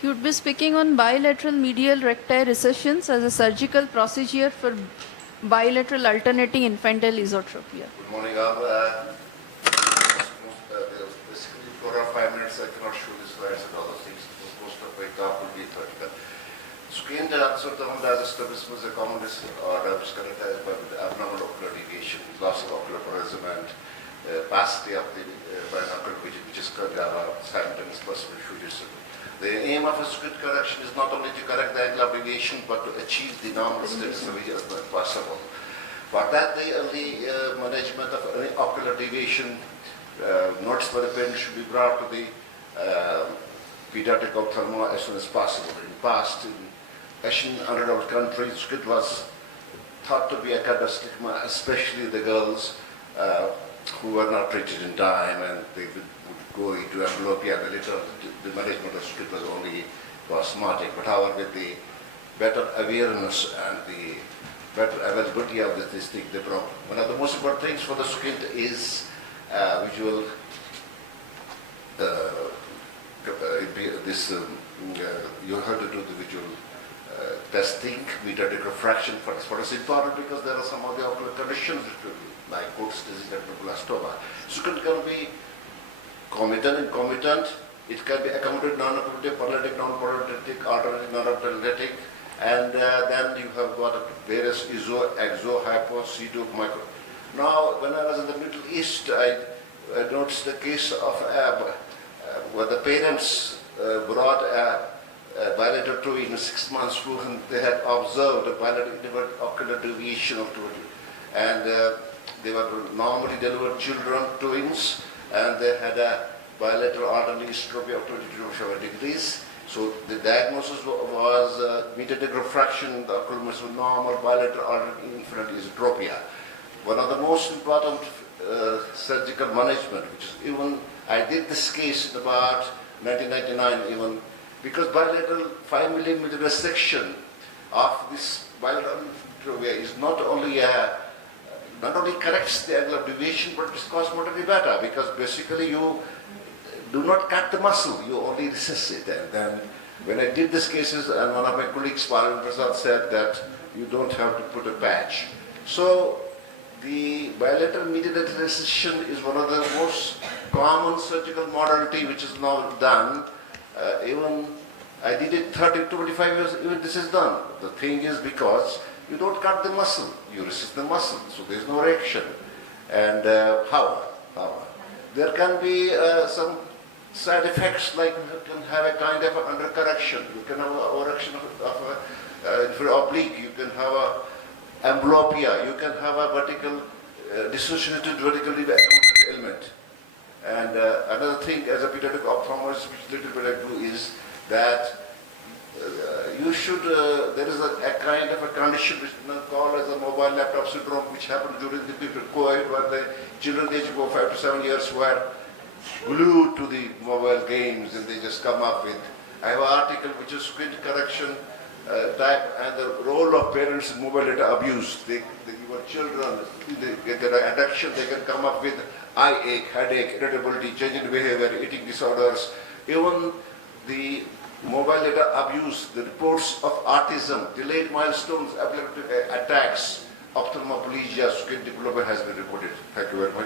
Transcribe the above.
He would be speaking on bilateral medial recti recessions as a surgical procedure for bilateral alternating infantile esotropia. Good morning, all. Basically, 4 or 5 minutes, I cannot show the slides and other things. Most of my talk will be theoretical. Screen sort of as established as a common or characterized by the abnormal ocular deviation, loss of ocular pluralism, and opacity of the binocular vision, which is simultaneous possible futures. The aim of a squint correction is not only to correct the angle of deviation, but to achieve the normal status of vision as much as possible. For that, the early management of any ocular deviation, notes by the parent should be brought to the pediatric ophthalmologist as soon as possible. In the past, in Asian underdeveloped countries, squint was thought to be a kind of stigma, especially the girls who were not treated in time, and they would go into amblyopia. The management of squint was only cosmetic, but however, with the better awareness and the better availability of this thing, they brought. One of the most important things for the squint is visual. You have to do the visual testing, mediated refraction first. What is important because there are some of the ocular conditions like Coats disease and glioblastoma. Squint can be commitant and commitant. It can be accommodated, non-accommodative, paralytic, non-paralytic, alternating, non-paralytic, and then you have got various exo, hypo, ceto, micro. Now, when I was in the Middle East, I noticed the case of where the parents brought a bilateral twin in 6 months through, and they had observed a bilateral ocular deviation of 20, and they were normally delivered children, twins, and they had a bilateral alternate esotropia of 22 degrees. So the diagnosis was mediated refraction, the occlusions of normal bilateral alternate infant esotropia. One of the most important surgical management, which is even, I did this case in about 1999 even, because bilateral 5 millimeter resection of this bilateral esotropia is not only corrects the angle of deviation, but it's cosmetically better, because basically you do not cut the muscle, you only recess it. And then when I did these cases, and one of my colleagues, Parvin Prasad, said that you don't have to put a patch. So the bilateral mediated recession is one of the most common surgical modality which is now done. Even I did it 30 to 25 years, even this is done. The thing is because you don't cut the muscle, you resist the muscle, so there's no reaction. And how? There can be some side effects, like you can have a kind of undercorrection, you can have an overreaction of oblique, you can have a amblyopia, you can have a vertical, dissociated vertical element. And another thing, as a pediatric ophthalmologist, which little bit I do, is that you should, there is a kind of a condition which is called as a mobile laptop syndrome, which happened during the period of COVID, where the children age of 5 to 7 years were glued to the mobile games, and they just come up with. I have an article which is squint correction type, and the role of parents in mobile data abuse. They give children, they get their addiction, they can come up with eye ache, headache, irritability, change in behavior, eating disorders. Even the mobile data abuse, the reports of autism, delayed milestones, epileptic attacks, ophthalmoplegia, squint diploma has been reported. Thank you very much.